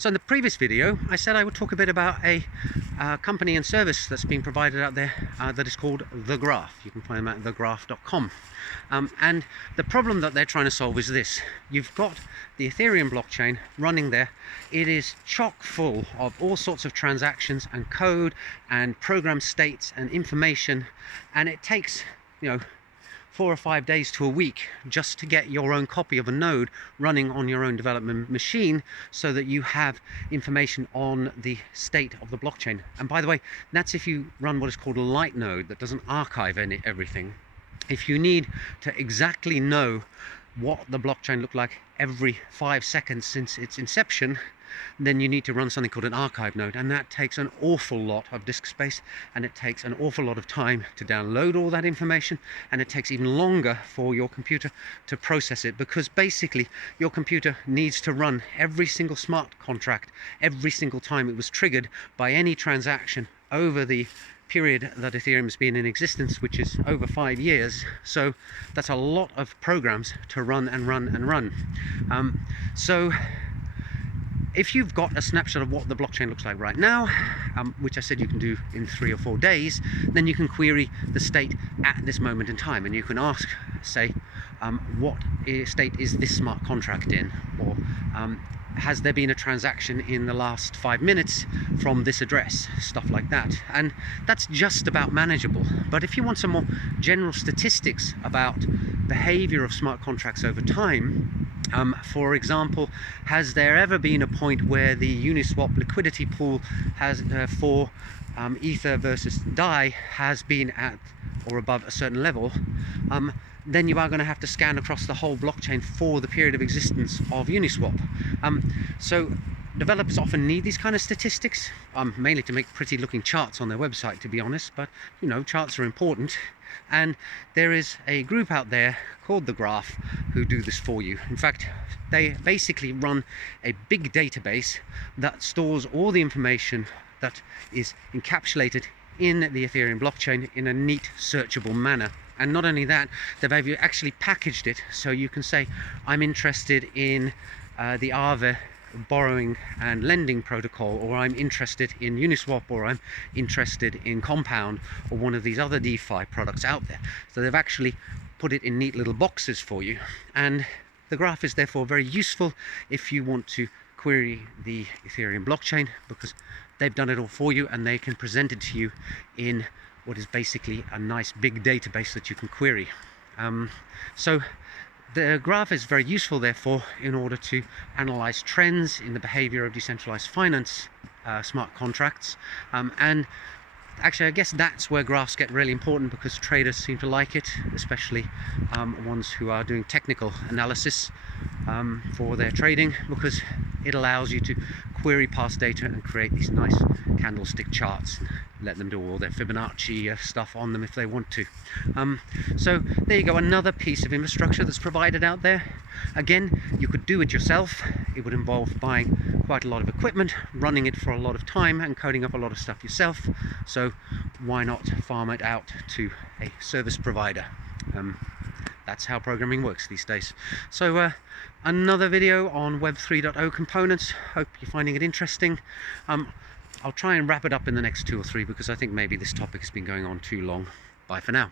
So in the previous video, I said I would talk a bit about a company and service that's being provided out there that is called The Graph. You can find them at thegraph.com. And the problem that they're trying to solve is this. You've got the Ethereum blockchain running there. It is chock full of all sorts of transactions and code and program states and information, and it takes, 4 or 5 days to a week just to get your own copy of a node running on your own development machine so that you have information on the state of the blockchain. And by the way, that's if you run what is called a light node that doesn't archive everything. If you need to exactly know what the blockchain looked like every 5 seconds since its inception, then you need to run something called an archive node, and that takes an awful lot of disk space, and it takes an awful lot of time to download all that information, and it takes even longer for your computer to process it, because basically your computer needs to run every single smart contract every single time it was triggered by any transaction over the period that Ethereum has been in existence, which is over 5 years. So that's a lot of programs to run and run and run. So if you've got a snapshot of what the blockchain looks like right now, which I said you can do in 3 or 4 days, then you can query the state at this moment in time, and you can ask, say, what state is this smart contract in, or has there been a transaction in the last 5 minutes from this address, stuff like that. And that's just about manageable. But if you want some more general statistics about behavior of smart contracts over time, for example, has there ever been a point where the Uniswap liquidity pool has for Ether versus DAI has been at or above a certain level, then you are going to have to scan across the whole blockchain for the period of existence of Uniswap. So developers often need these kind of statistics, mainly to make pretty looking charts on their website, to be honest, but charts are important. And there is a group out there called The Graph who do this for you. In fact, they basically run a big database that stores all the information that is encapsulated in the Ethereum blockchain in a neat, searchable manner. And not only that, they've actually packaged it so you can say, I'm interested in the Aave borrowing and lending protocol, or I'm interested in Uniswap, or I'm interested in Compound, or one of these other DeFi products out there. So they've actually put it in neat little boxes for you. And the Graph is therefore very useful if you want to query the Ethereum blockchain, because they've done it all for you and they can present it to you in what is basically a nice big database that you can query. So the Graph is very useful, therefore, in order to analyze trends in the behavior of decentralized finance smart contracts. And actually, I guess that's where graphs get really important, because traders seem to like it, especially ones who are doing technical analysis for their trading, because it allows you to query past data and create these nice candlestick charts and let them do all their Fibonacci stuff on them if they want to. So there you go, another piece of infrastructure that's provided out there. Again, you could do it yourself. It would involve buying quite a lot of equipment, running it for a lot of time, and coding up a lot of stuff yourself. So why not farm it out to a service provider? That's how programming works these days. So another video on Web 3.0 components. Hope you're finding it interesting. I'll try and wrap it up in the next 2 or 3, because I think maybe this topic has been going on too long. Bye for now.